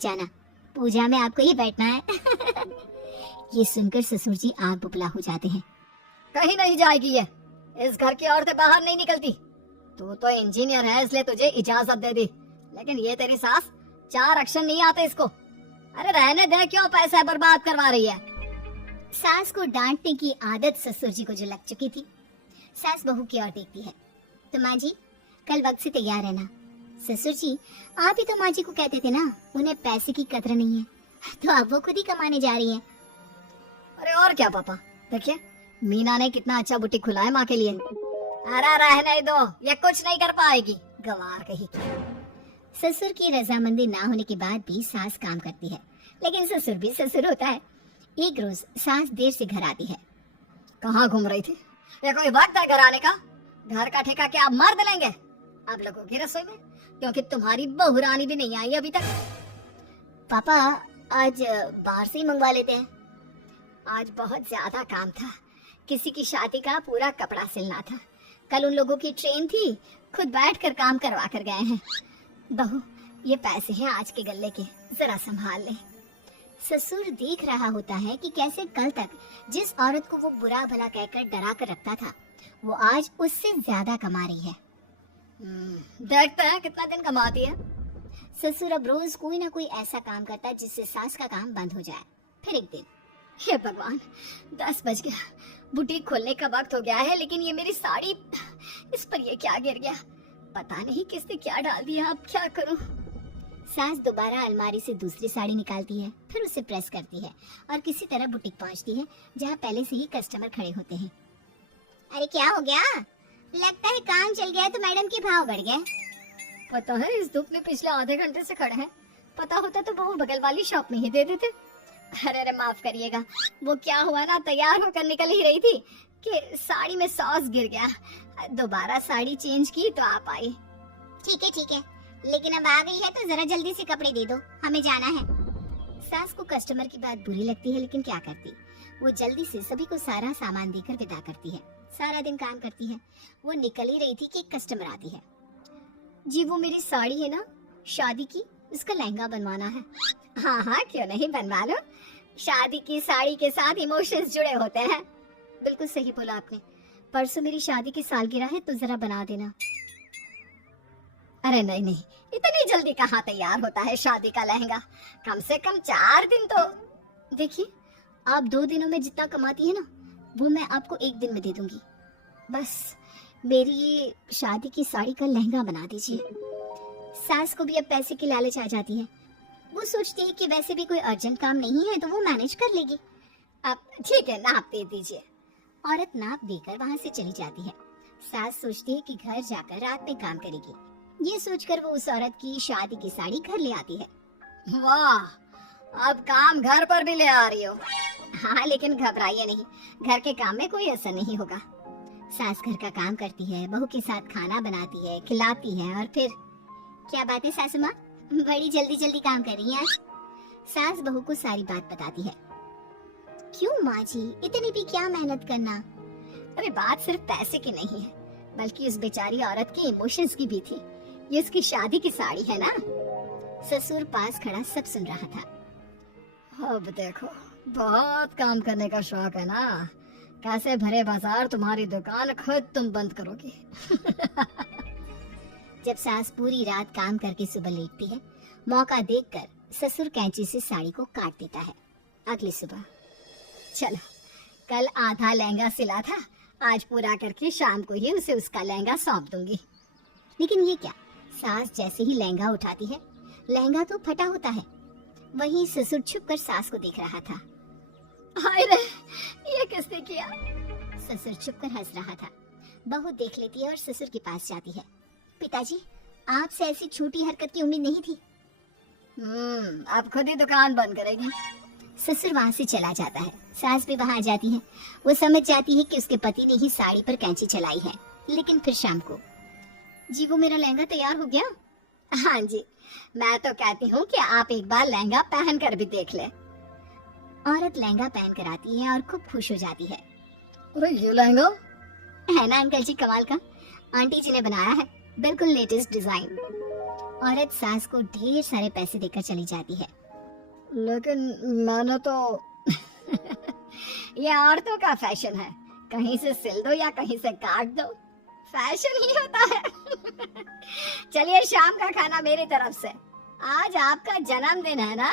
जाना, पूजा में आपको ही बैठना है। ये सुनकर ससुर जी आग बुबला हो जाते हैं। कहीं नहीं जाएगी ये, इस घर की औरतें बाहर नहीं निकलती। तू तो इंजीनियर है इसलिए तुझे इजाजत दे दी, लेकिन ये तेरी सास 4 अक्षर नहीं आते इसको। अरे रहने दे, क्यों पैसा बर्बाद करवा रही है। सास को डांटने की आदत ससुर जी को जो लग चुकी थी, सास बहू की ओर देखती है। तो माँ जी कल वक्त से तैयार रहना। ससुर जी आप ही तो माँ जी को कहते थे ना उन्हें पैसे की कदर नहीं है, तो अब वो खुद ही कमाने जा रही हैं। अरे और क्या पापा, देखिए मीना ने कितना अच्छा बुटीक खुला है माँ के लिए। अरे रहने दो, ये कुछ नहीं कर पाएगी, गवार कहीं की। ससुर की रजामंदी ना होने के बाद भी सास काम करती है, लेकिन ससुर भी ससुर होता है। एक रोज सास देर से घर आती है। कहाँ घूम रही थी? ये कोई वक्त है घर आने का? घर का ठेका क्या आप मर्द लेंगे आप लोगों की रसोई में? क्योंकि तुम्हारी बहू रानी भी नहीं आई अभी तक। पापा आज बाहर से ही मंगवा लेते हैं। आज बहुत ज्यादा काम था, किसी की शादी का पूरा कपड़ा सिलना था। कल उन लोगों की ट्रेन थी, खुद बैठकर काम करवा कर गए हैं। बहू ये पैसे हैं आज के गल्ले के, जरा संभाल ले। ससुर देख रहा होता है कि कैसे कल तक जिस औरत को वो बुरा भला कहकर डरा कर रखता था, वो आज उससे ज्यादा कमा रही है। देखते हैं कितना दिन कमाती है। ससुर अब रोज कोई ना कोई ऐसा काम करता है जिससे सास का काम बंद हो जाए। फिर एक दिन, हे भगवान 10 बज गया, बुटीक खोलने का वक्त हो गया है, लेकिन ये मेरी साड़ी, इस पर ये क्या गिर गया? पता नहीं किसने क्या डाल दिया, अब क्या करूं? सास दोबारा अलमारी से दूसरी साड़ी निकालती है, फिर उसे प्रेस करती है और किसी तरह बुटीक पहुंचती है जहां पहले से ही कस्टमर खड़े होते हैं। अरे क्या हो गया? लगता है काम चल गया तो मैडम के भाव बढ़ गए। पता है इस धूप में पिछले आधे घंटे से खड़े हैं, पता होता तो वो बगल वाली शॉप में ही दे देते। अरे माफ करिएगा, वो क्या हुआ ना, तैयार होकर निकल ही रही थी कि साड़ी में सॉस गिर गया। दोबारा साड़ी चेंज की तो आप आई। ठीक है, लेकिन अब आ गई है तो जरा जल्दी से कपड़े दे दो, हमें जाना है। सास को कस्टमर की बात बुरी लगती है, लेकिन क्या करती, वो जल्दी से सभी को सारा सामान देकर विदा करती है। सारा दिन काम करती है। वो निकल ही रही थी कि एक कस्टमर आती है। जी वो मेरी साड़ी है ना शादी की, उसका लहंगा बनवाना है। हाँ क्यों नहीं, बनवा लो। शादी की साड़ी के साथ इमोशंस जुड़े होते हैं। बिल्कुल सही बोला आपने, परसों मेरी शादी की सालगिरह है तो जरा बना देना। अरे नहीं, इतनी जल्दी कहाँ तैयार होता है शादी का लहंगा, कम से कम 4 दिन तो। देखिए आप 2 दिनों में जितना कमाती है ना, वो मैं आपको 1 दिन में दे दूंगी। बस मेरी ये शादी की साड़ी का लहंगा बना दीजिए। सास को भी अब पैसे की लालच आ जाती है। वो सोचती है कि वैसे भी कोई अर्जेंट काम नहीं है तो वो मैनेज कर लेगी। अब ठीक है, नाप दे दीजिए। औरत नाप देकर वहाँ से चली जाती है। सास सोचती है कि घर जाकर रात में काम करेगी। ये सोचकर वो उस औरत की शादी की साड़ी घर ले आती है। वाह, अब काम घर पर भी ले आ रही हो। हाँ लेकिन घबराइए नहीं, घर के काम में कोई असर नहीं होगा। सास घर का काम करती है, बहू के साथ खाना बनाती है, खिलाती है और फिर क्या बात है सासू माँ, बड़ी जल्दी जल्दी काम कर रही है आज। सास बहू को सारी बात बताती है। क्यों माँ जी, इतनी भी क्या मेहनत करना? अरे बात सिर्फ पैसे की नहीं है, बल्कि उस बेचारी औरत के इमोशंस की भी थी। ये उसकी शादी की साड़ी है ना। ससुर पास खड़ा सब सुन रहा था। अब देखो, बहुत काम करने का शौक है ना, कैसे भरे बाजार तुम्हारी दुकान खुद तुम बंद करोगी। जब सास पूरी रात काम करके सुबह लेटती है, मौका देखकर ससुर कैंची से साड़ी को काट देता है। अगली सुबह, चलो कल आधा लहंगा सिला था, आज पूरा करके शाम को ही उसे उसका लहंगा सौंप दूंगी। लेकिन ये क्या, सास जैसे ही लहंगा उठाती है, लहंगा तो फटा होता है। वहीं ससुर छुपकर सास को देख रहा था। हाय रे, ये किसने किया? ससुर छुपकर हंस रहा था। बहू देख लेती है और ससुर के पास जाती है। पिताजी, आपसे ऐसी छोटी हरकत की उम्मीद नहीं थी। अब खुद ही दुकान बंद करेगी। ससुर वहाँ से चला जाता है। सास भी वहाँ आ जाती है। वो समझ जाती है कि उसके पति ने ही साड़ी पर कैंची चलाई है। लेकिन फिर शाम को, जी वो मेरा लहंगा तैयार हो गया? हाँ जी, मैं तो कहती हूँ कि आप एक बार लहंगा पहन कर भी देख ले। औरत लहंगा पहन कर आती है और खूब खुश हो जाती है। अरे ये लहंगा है ना अंकल जी कमाल का, आंटी जी ने बनाया है, बिल्कुल लेटेस्ट डिजाइन। औरत सास को ढेर सारे पैसे देकर चली जाती है। लेकिन मैंने तो ये औरतों का फैशन है, कहीं से सिल दो या कहीं से काट दो, फैशन ही होता है। चलिए शाम का खाना मेरी तरफ से, आज आपका जन्मदिन है ना।